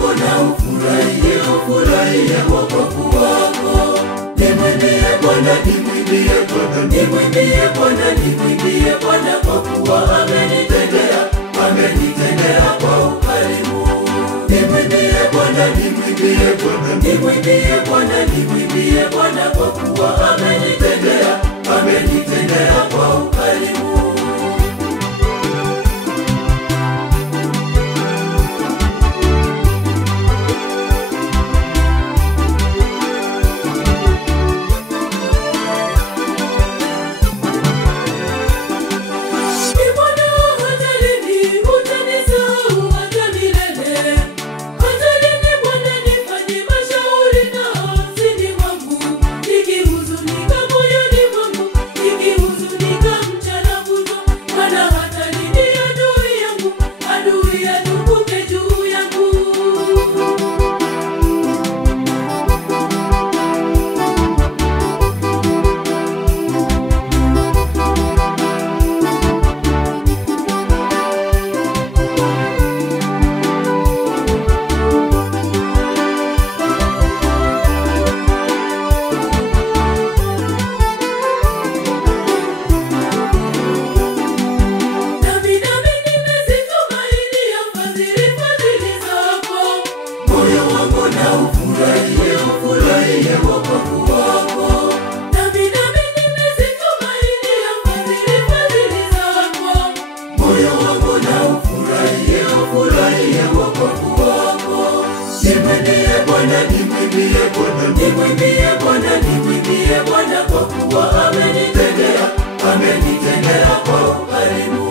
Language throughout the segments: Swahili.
wako na ufurahie, ufurahie wokovu wako. Nimwimbie Bwana, nimwimbie Bwana, nimwimbie Bwana, nimwimbie Bwana, kwa kuwa amenitendea, amenitendea kwa ukarimu. Nimwimbie Bwana, nimwimbie Bwana, nimwimbie Bwana, nimwimbie Bwana, kwa kuwa amenitendea, amenitendea kwa ukarimu. Ufurahie, ufurahie wokovu wako. Nami nimezitumainia fadhili zako. Moyo wangu na ufurahie, ufurahie wokovu wako. Nimwimbie Bwana, nimwimbie Bwana, nimwimbie Bwana, nimwimbie Bwana, kwa kuwa amenitendea, amenitendea kwa ukarimu.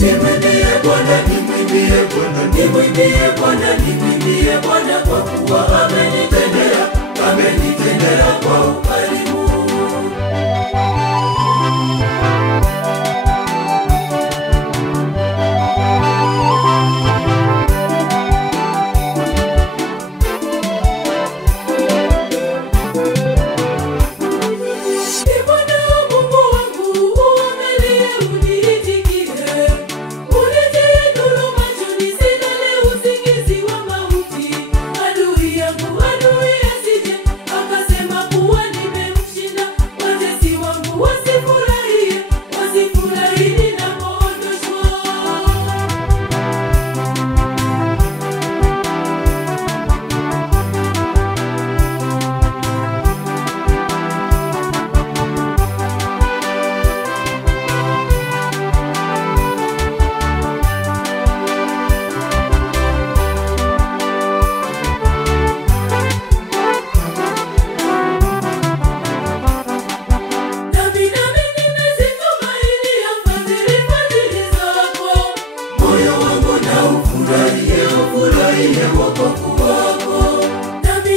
Nimwimbie Bwana, nimwimbie Bwana, nimwimbie Bwana, nimwimbie Bwana, kwa kuwa amenitendea, amenitendea kwa ukarimu. Ufurahie, ufurahie wokovu wako. Nami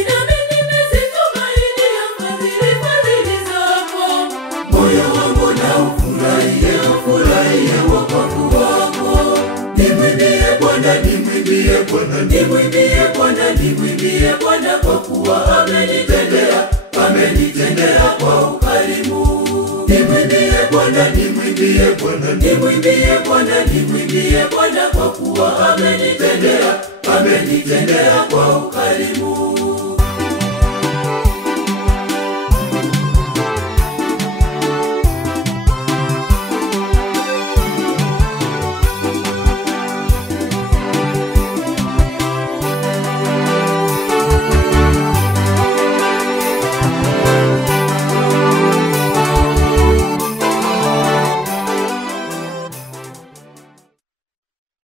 nimezitumainia fadhili zako. Moyo wangu na ufurahie, ufurahie wokovu wako. Nimwimbie Bwana, nimwimbie Bwana, nimwimbie Bwana, nimwimbie Bwana, kwa kuwa amenitendea, amenitendea kwa ukarimu. Nimwimbie Bwana, nimwimbie Bwana, nimwimbie Bwana, nimwimbie Bwana, kwa kuwa amenitendea, amenitendea kwa ukarimu.